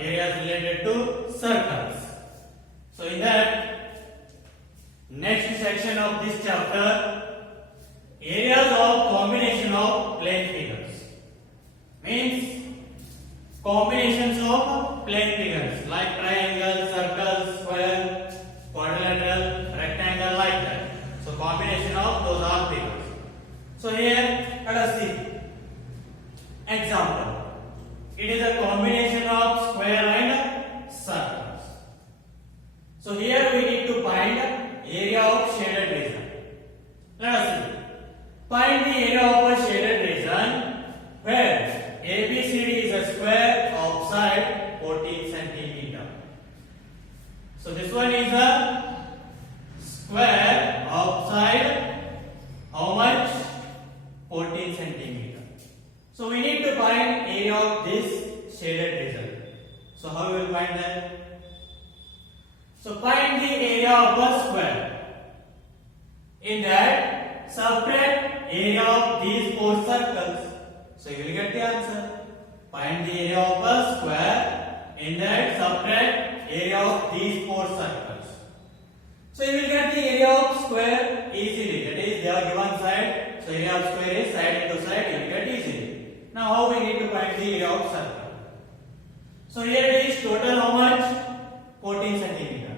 areas related to circles. So in that next section of this chapter, areas of combination of plane figures, means combinations of plane figures like triangle, circle, square, quadrilateral, rectangle, like that. So combination of those all figures. So here let us see example. It is a combination of square and circles. So here we need to find area of shaded region. Let us see. Find the area of a shaded region where ABCD is a square of side 14 centimeter. So this one is a square of side how much? 14 centimeter. So we need to find area of this shaded region. So how we will find that? So find the area of a square. In that, subtract area of these four circles. So you will get the answer. Find the area of a square. In that, subtract area of these four circles. So you will get the area of square easily. That is, they are given side. So area of square is side into side. You will get easily. Now how we need to find the area of circle? So here it is total how much? 14 centimeter.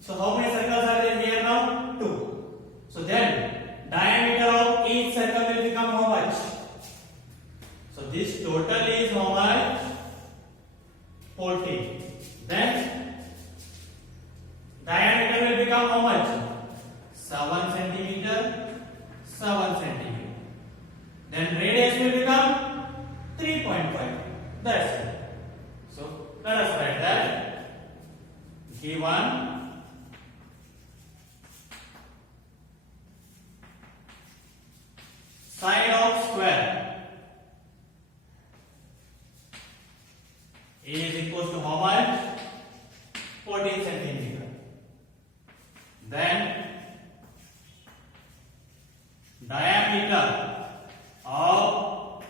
So how many circles are there here now? 2. So then diameter of each circle will become how much? So this total is how much? 14. Then diameter will become how much? 7 centimeter. 7 centimeter. Then radius will become 3.5. That's it. So let us write that. Given side of square is equals to how much? 14 centimeter. Then diameter of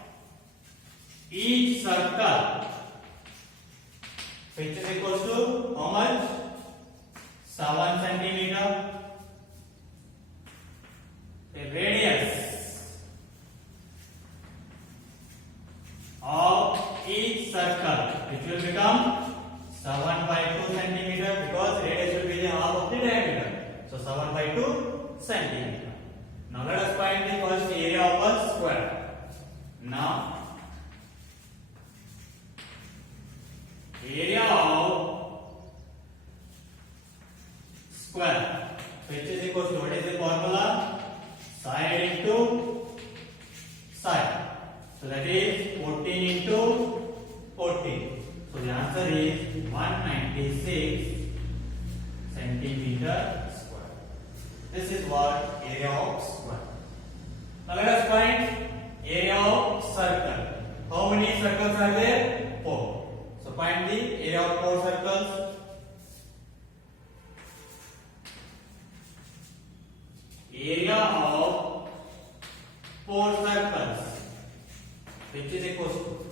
each circle, which is equals to how much? 7 centimeter. The radius of each circle, which will become 7 by 2 centimeter, because radius will be the half of the diameter. So 7 by 2 centimeter. Now let us find the first area of a square. Now area of square, which is equal to, what is the formula? Side into side. So that is 14 into 14. So the answer is 196 centimeter square. This is what area of square. Now let us find area of circle. How many circles are there? 4. So find the area of 4 circles. Area of 4 circles, which is equal to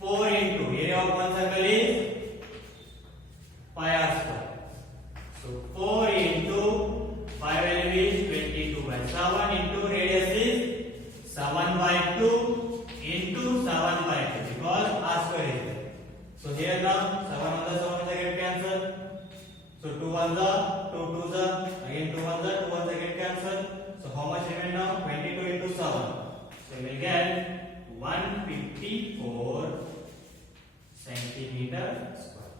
4 into area of one circle is pi r square. So 4 into pi value is 22 by 7 into radius is 7 by 2 into 7 by 2, because r square is there. So here now 7 on the 7 second cancel. So 2 1 the 2 2 the again 2 1 the 2 1 second cancel. So how much remain now? 22 into 7. So we will get 154 centimeter square.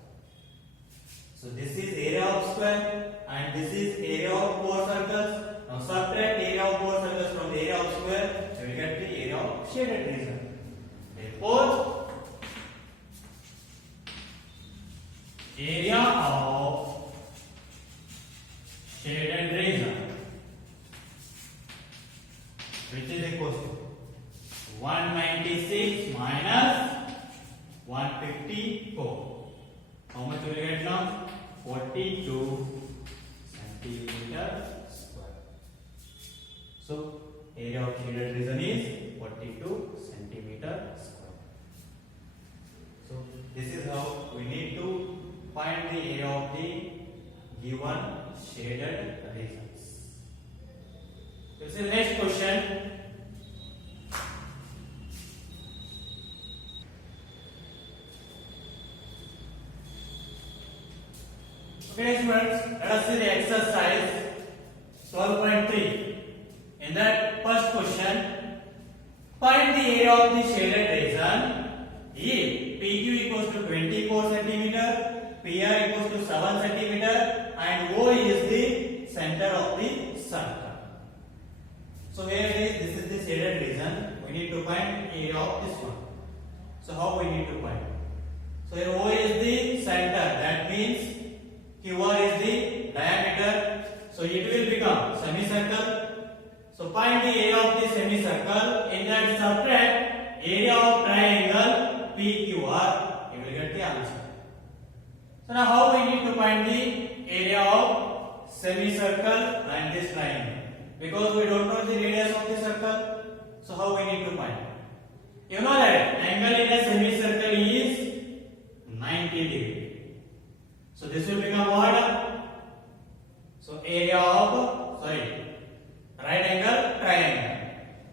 So this is area of square and this is area of 4 circles. Now subtract area of 4 circles from the area of square. So we get the area of shaded region. Therefore, area of shaded region, which is equal to 196 minus 154. How much will you get now? 42 centimeter square. So area of shaded region is 42 centimeter square. So this is how we need given shaded regions. This is next question. Okay, students, let us see the exercise 12.3. In that first question, find the area of the shaded region if PQ equals to 24 centimeter, PR equals to 7 centimeter, and O is the center of the circle. So here it is. This is the shaded region. We need to find area of this one. So how we need to find? So here O is the center. That means QR is the diameter, so it will become semicircle. So find the area of the semicircle. In that, subtract area of triangle PQR. You will get the answer. So now how we need to find the area of semicircle and this triangle? Because we don't know the radius of the circle. So how we need to find? You know that angle in a semicircle is 90 degree. So this will become what? So area of right angle triangle.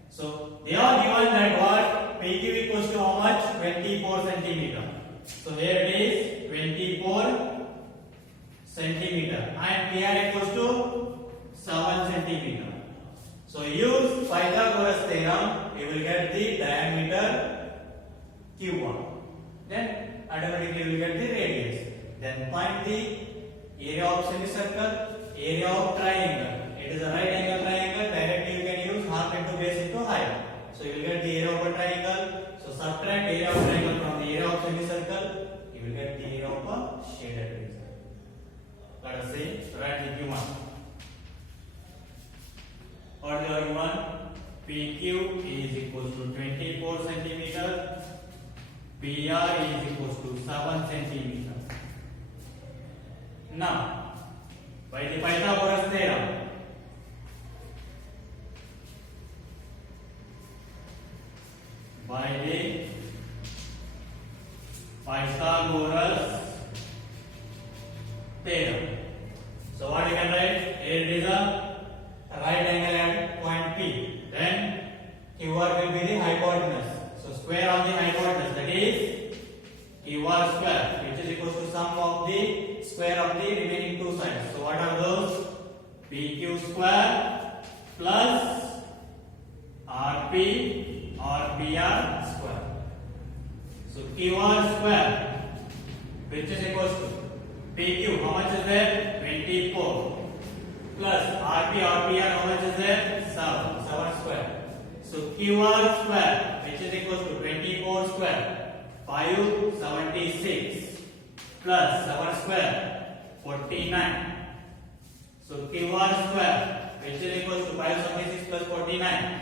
So they are given that what? PQ equals to how much? 24 centimeter. So here it is 24 centimeter and PR equals to 7 centimeter. So use Pythagoras theorem, you will get the diameter Q1. Then automatically you will get the radius. Then find the area of semicircle, area of triangle. It is a right angle triangle. Directly you can use half into base into height. So you will get the area of a triangle. So subtract area of triangle from the area of semicircle. You will get the area of a shaded region. Let us say write the Q1. What is the one? PQ is equals to 24 centimeter. PR is equals to 7 centimeter. Now, by the Pythagoras theorem, so what you can write? Here it is a right angle at point P. Then QR will be the hypotenuse. So square of the hypotenuse, that is QR square, which is equals to sum of the square of the remaining two sides. So what are those? PQ square plus RP or PR square. So QR square, which is equals to PQ, how much is there? 24 plus RP or PR, how much is there? 7 square. So QR square, which is equals to 24 square, 576 plus 7 square, 49. So QR square, which is equals to 576 plus 49,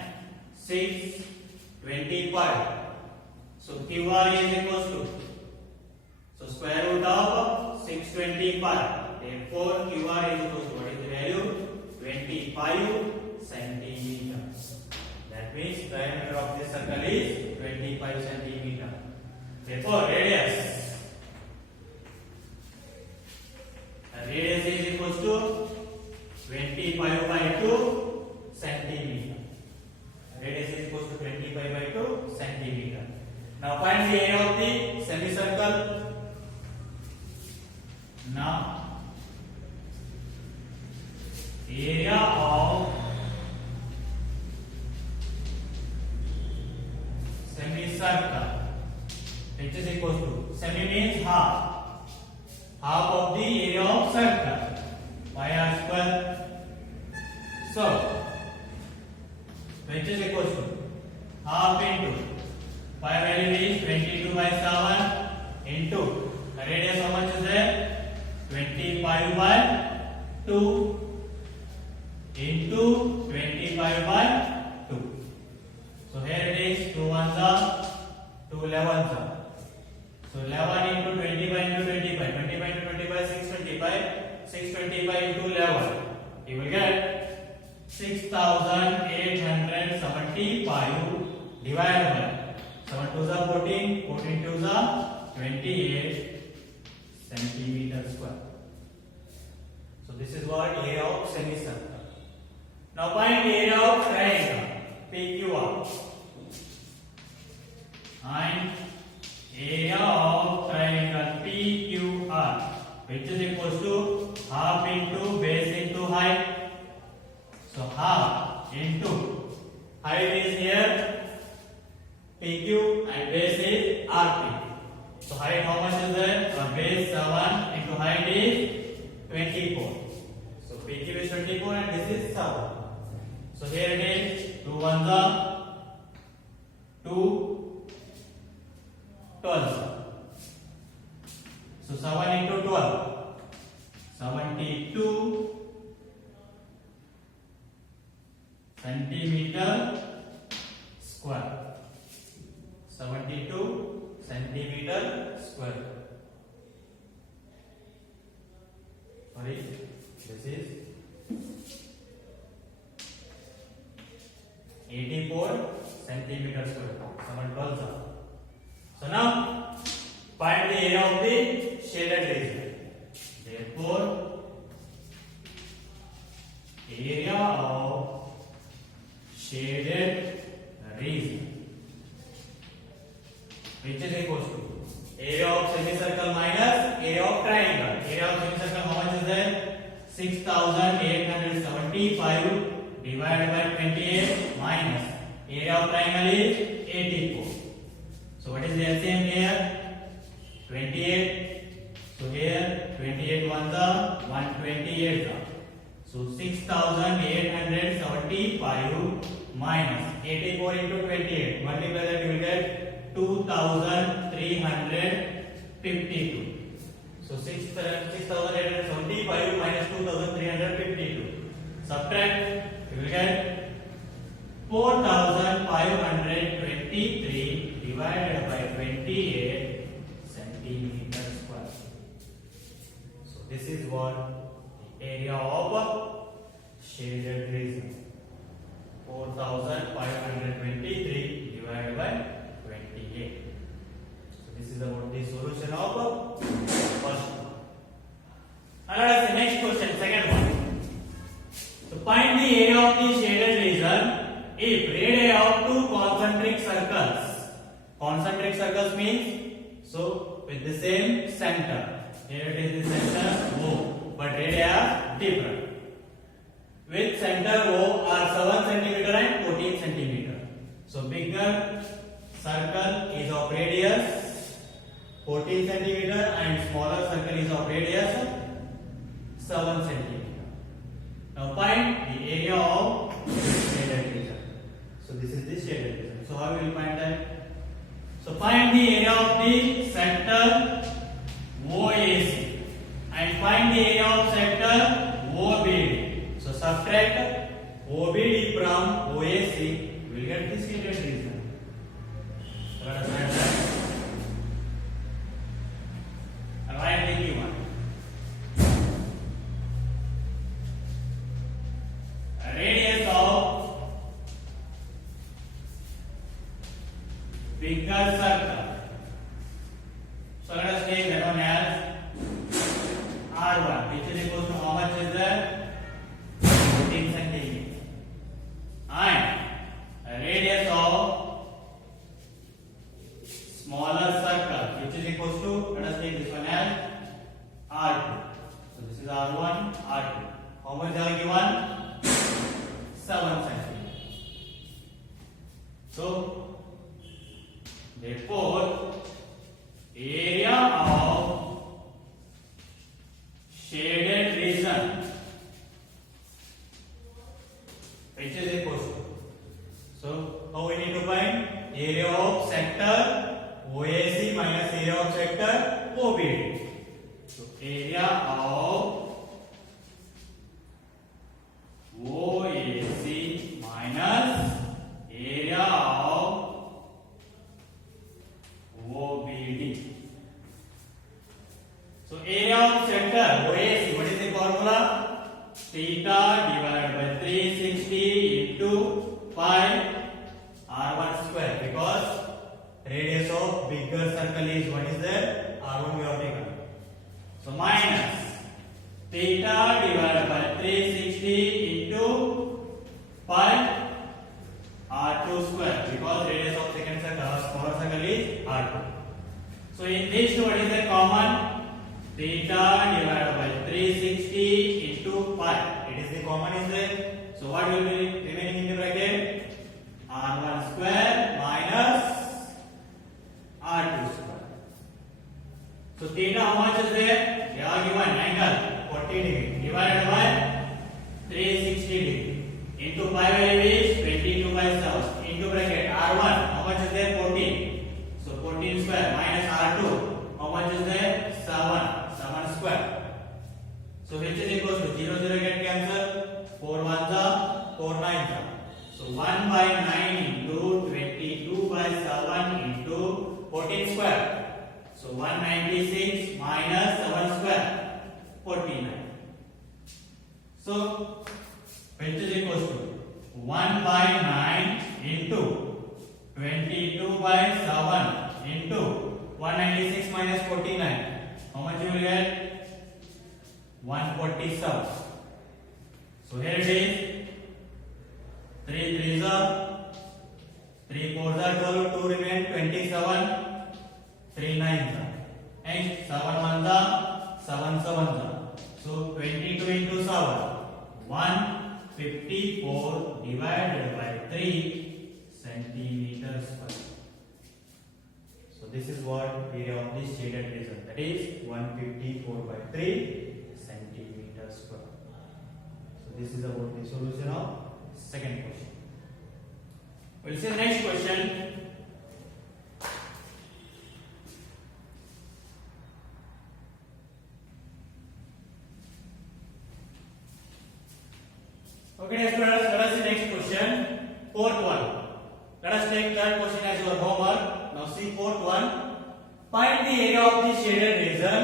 625. So QR is equals to, so square root of 625. Therefore QR is equals to, what is the value? 25 centimeters. That means diameter of this circle is 25 centimeters. Therefore radius is equals to 25 by 2 centimeter. Radius is equals to 25 by 2 centimeter. Now find the area of the semicircle. Now area of semicircle, which is equals to, semi means half of the area of circle, pi r square. So which is equals to half into pi value is 22 by 7 into radius, how much is there? 25 by 2 into 25 by 2. So here it is 2 ones are 2 11s are. So 11 into 25 into 25, 25 into 25, 625, 625 into 11. You will get 6875 divided by 7 2s are 14, 14 2s are 28 centimeter square. So this is what area of semicircle. Now find the area of triangle PQR. And area of triangle PQR, which is equals to half into base into height. So half into height is here PQ and base is RP. So height how much is there? Base 7 into height is 24. So PQ is 24 and this is 7. So here it is 2 1s are 2 12. So 7 into 12, 72 centimeter square. 72 centimeter square. Sorry, this is 84 centimeter square. 7 12. So now find the area of the shaded region. Therefore, area of shaded region, which is equal to area of semicircle minus area of triangle. Area of semicircle how much is there? 6875 divided by 28 minus area of triangle is 84. So what is the LCM here? 28. So here 28 ones are 128 are. So 6875 minus 84 into 28. Multiply that you will get 2352. So 6875 minus 2352. Subtract, you will get 4523 divided by 28 centimeter square. So this is what the area of shaded region. 4523 divided by 28. So this is about the solution of first one. And let us the next question, second one. So find the area of the shaded region if radii of two concentric circles. Concentric circles means so with the same center. Here it is the center O, but radii are different. With center O are 7 centimeter and 14 centimeter. So bigger circle is of radius 14 centimeter and smaller circle is of radius 7 centimeter. Now find the area of shaded region. So this is the shaded region. So how we will find that? So find the area of the sector OAC and find the area of sector OBD. So subtract OBD from OAC, we will get the shaded region. So let us write that. Write the given. Radius of bigger circle. So let us take that one as R1, which is equal to how much is that? 14 centimeter. And radius of smaller circle, which is equal to, let us take this one as R2. So this is R1, R2. How much are given? 7 centimeter. So therefore area of shaded region, which is equal to, so how we need to find area of sector OAC minus area of sector OBD. So area of OAC minus area of OBD. So area of sector OAC, what is the formula? Theta divided by 360 into pi R1 square, because radius of bigger circle is what is there? R1 we have taken. So minus theta divided by 360 into pi r2 square, because radius of second circle or smaller circle is r2. So in this what is the common? Theta divided by 360 into pi. It is the common is there. So what will be remaining in the bracket? r1 square minus r2 square. So theta how much is there? They are given angle 40 degree divided by 360 degree into pi value is 22 by 7 into bracket r1 how much is there? 14. So 14 square minus r2 how much is there? 7 square. So which is equals to 0 0 get cancel, 4 1s are 4 9s are. So 1 by 9 into 22 by 7 into 14 square. So 196 minus 7 square, 49. So which is equals to 1 by 9 into 22 by 7 into 196 minus 49. How much you will get? 147. So here it is. 3 3s are 3 4s are 12, 2 remain 27, 3 9s are, and 7 1s are 7 7s are. So 22 into 7, 154 divided by 3 centimeters square. So this is what area of this shaded region, that is 154 by 3 centimeters square. So this is about the solution of second question. We'll see the next question. Okay, let us see next question. Fourth one. Let us take third question as your homework. Now see fourth one. Find the area of the shaded region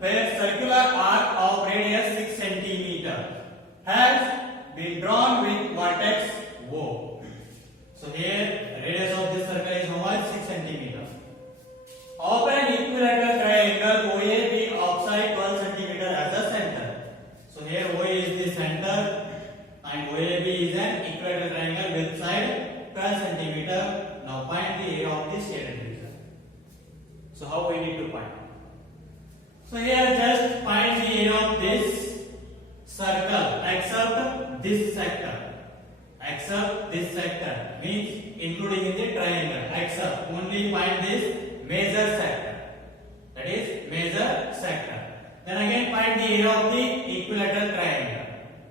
where circular arc of radius 6 cm has been drawn with vertex O. So here radius of this circle is how much? 6 cm. Of an equilateral triangle OAB outside 12 cm as a center. So here OA is the center and OAB is an equilateral triangle with side 12 cm. Now find the area of this shaded region. So how we need to find? So here just find the area of this circle except this sector. Except this sector means including in the triangle. Except only find this major sector. That is major sector. Then again find the area of the equilateral triangle.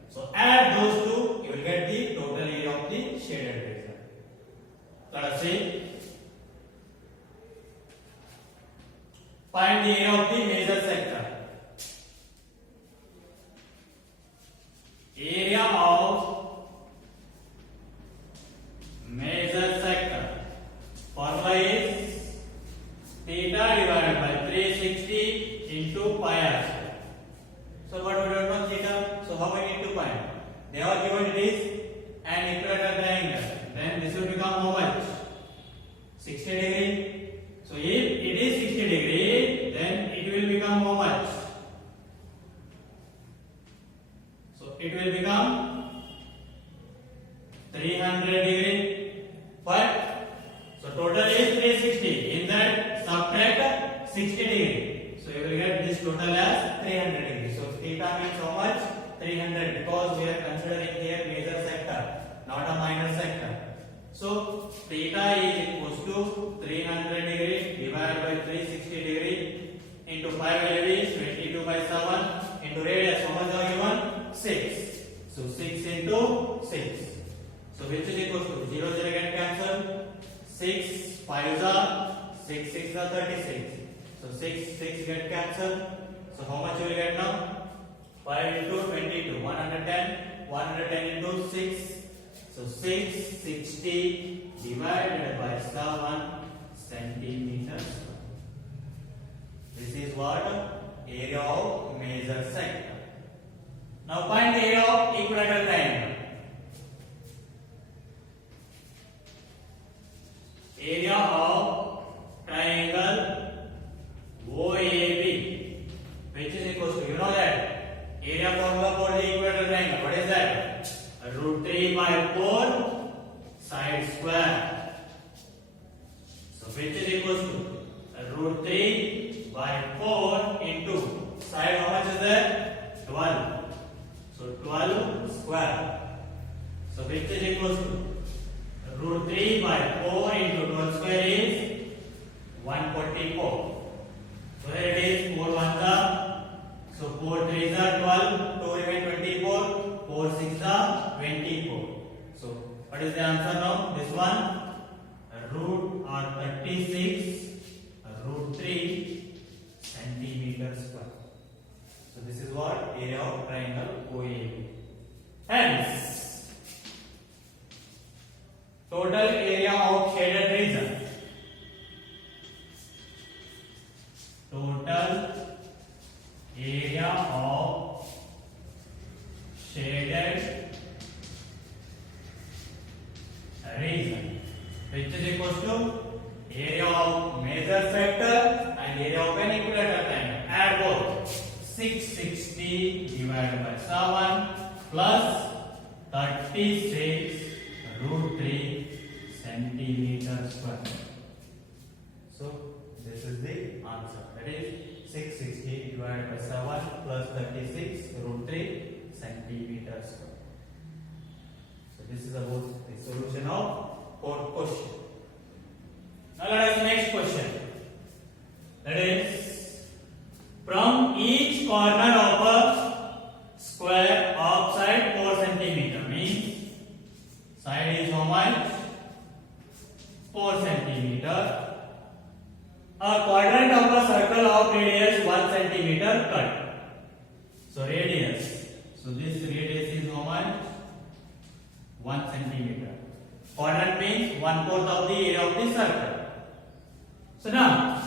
So add those two, you will get the total area of the shaded region. Let us see. Find the area of the major sector. Area of major sector. Formula is theta divided by 360 into pi r square. So what we don't know theta. So how we need to find? They are given it is an equilateral triangle. Then this will become how much? 60 degree. So if it is 60 degree, then it will become how much? So it will become 300 degree. But so total is 360. In that subtract 60 degree. So you will get this total as 300 degree. So theta means how much? 300, because we are considering here major sector, not a minor sector. So theta is equals to 300 degree divided by 360 degree into pi value is 22 by 7 into radius how much are given? 6. So 6 into 6. So which is equals to 0 0 get cancelled. 6 5s are 6 6 are 36. So 6 6 get cancelled. So how much you will get now? 5 into 22 110. 110 into 6. So 660 divided by 7 centimeters. This is what? Area of major sector. Now find the area of equilateral triangle. Area of triangle OAB, which is equals to, you know that 12 square. So which is equals to root 3 by 4 into 12 square is 144. So here it is 4 1s are, so 4 3s are 12, 2 remain 24, 4 6s are 24. So what is the answer now? This one root or 36 root 3 centimeter square. So this is what area of triangle OAB. Hence, total area of shaded region. Total area of shaded region, which is equals to area of major sector and area of an equilateral triangle. Add both. 660 divided by 7 plus 36 root 3 centimeter square. So this is the answer. That is 660 divided by 7 plus 36 root 3 centimeter square. So this is about the solution of fourth question. Now let us next question. That is, from each corner of a square of side 4 centimeter, means side is how much? 4 centimeter. A quadrant of a circle of radius 1 centimeter cut. So radius. So this radius is how much? 1 centimeter. Quadrant means 1/4 of the area of the circle. So now,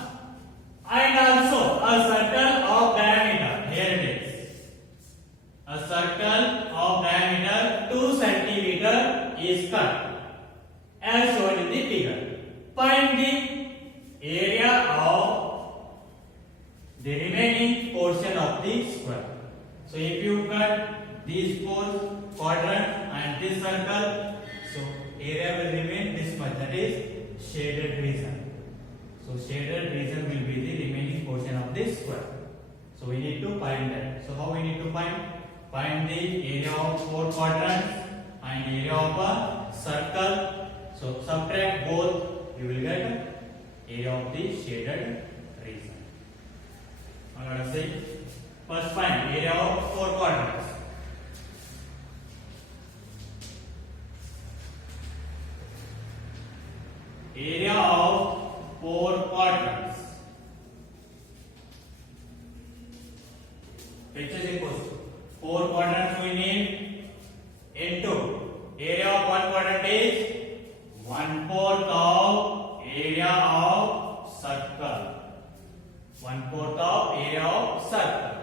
and also a circle of diameter. Here it is. A circle of diameter 2 centimeter is cut, as shown in the figure. Find the area of the remaining portion of the square. So if you cut these four quadrants and this circle, so area will remain this much, that is shaded region. So shaded region will be the remaining portion of this square. So we need to find that. So how we need to find? Find the area of 4 quadrants and area of a circle. So subtract both, you will get area of the shaded region. Now let us see. First find area of 4 quadrants. Area of 4 quadrants, which is equal to 4 quadrants we need into area of 1 quadrant is 1/4 of area of circle. 1/4 of area of circle.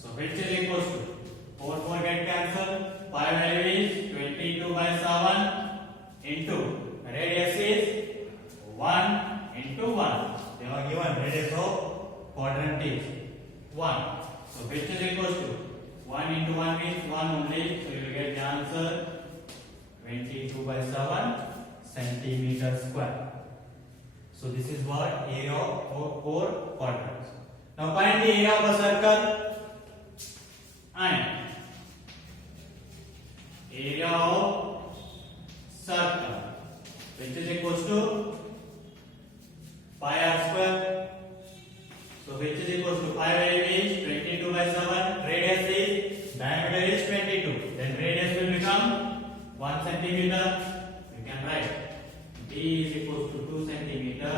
So which is equal to 4 get cancelled. 5 value is 22 by 7 into radius is 1 into 1. They are given radius of quadrant is 1. So which is equal to 1 into 1 means 1 only. So you will get the answer 22 by 7 centimeter square. So this is what area of 4 quadrants. Now find the area of a circle and area of circle, which is equal to pi r square. So which is equal to 5 is 22 by 7. Radius is, diameter is 22. Then radius will become 1 centimeter. You can write d is equal to 2 centimeter.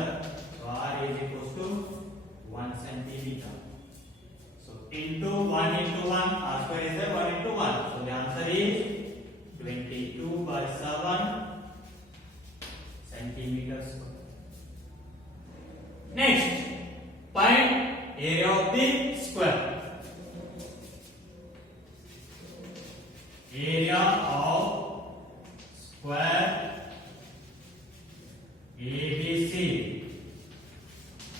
So r is equal to 1 centimeter. So into 1 into 1, r square is there, 1 into 1. So the answer is 22 by 7 centimeters square. Next, find area of the square. Area of square ABC,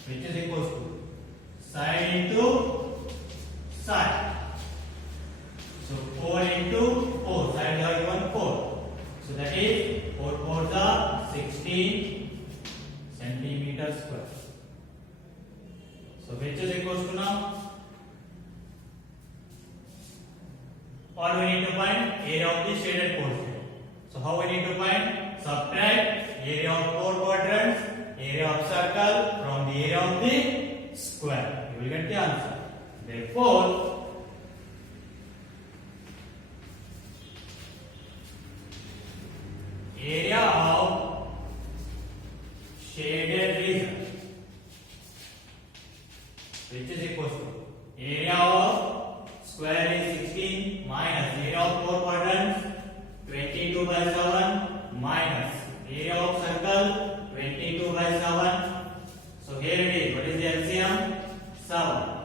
which is equal to side into side. So 4 into 4, side are given 4. So that is 4 4s are 16 centimeters square. So which is equal to now? All we need to find area of the shaded portion. So how we need to find? Subtract area of four quadrants, area of circle from the area of the square. You will get the answer. Therefore, area of shaded region, which is equal to area of square is 16 minus area of four quadrants 22 by 7 minus area of circle 22 by 7. So here it is. What is the LCM? 7.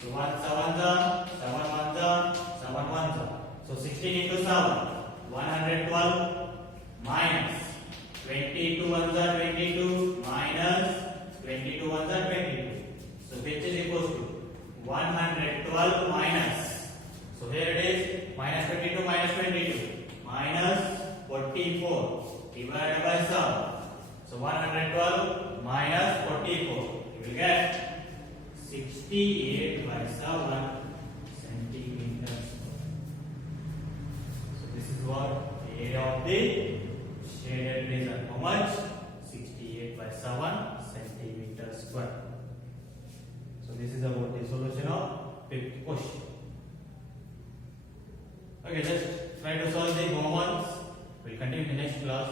So 1 7 the 7 1 the 7 1 the. So 16 into 7 112 minus 22 1 the 22 minus 22 1 the 22. So which is equal to 112 minus. So here it is minus 22 minus 22 minus 44 divided by 7. So 112 minus 44. You will get 68 by 7 centimeters. So this is what the area of the shaded region. How much? 68 by 7 centimeters square. So this is about the solution of fifth question. Okay, just try to solve the homeworks. We'll continue in the next class.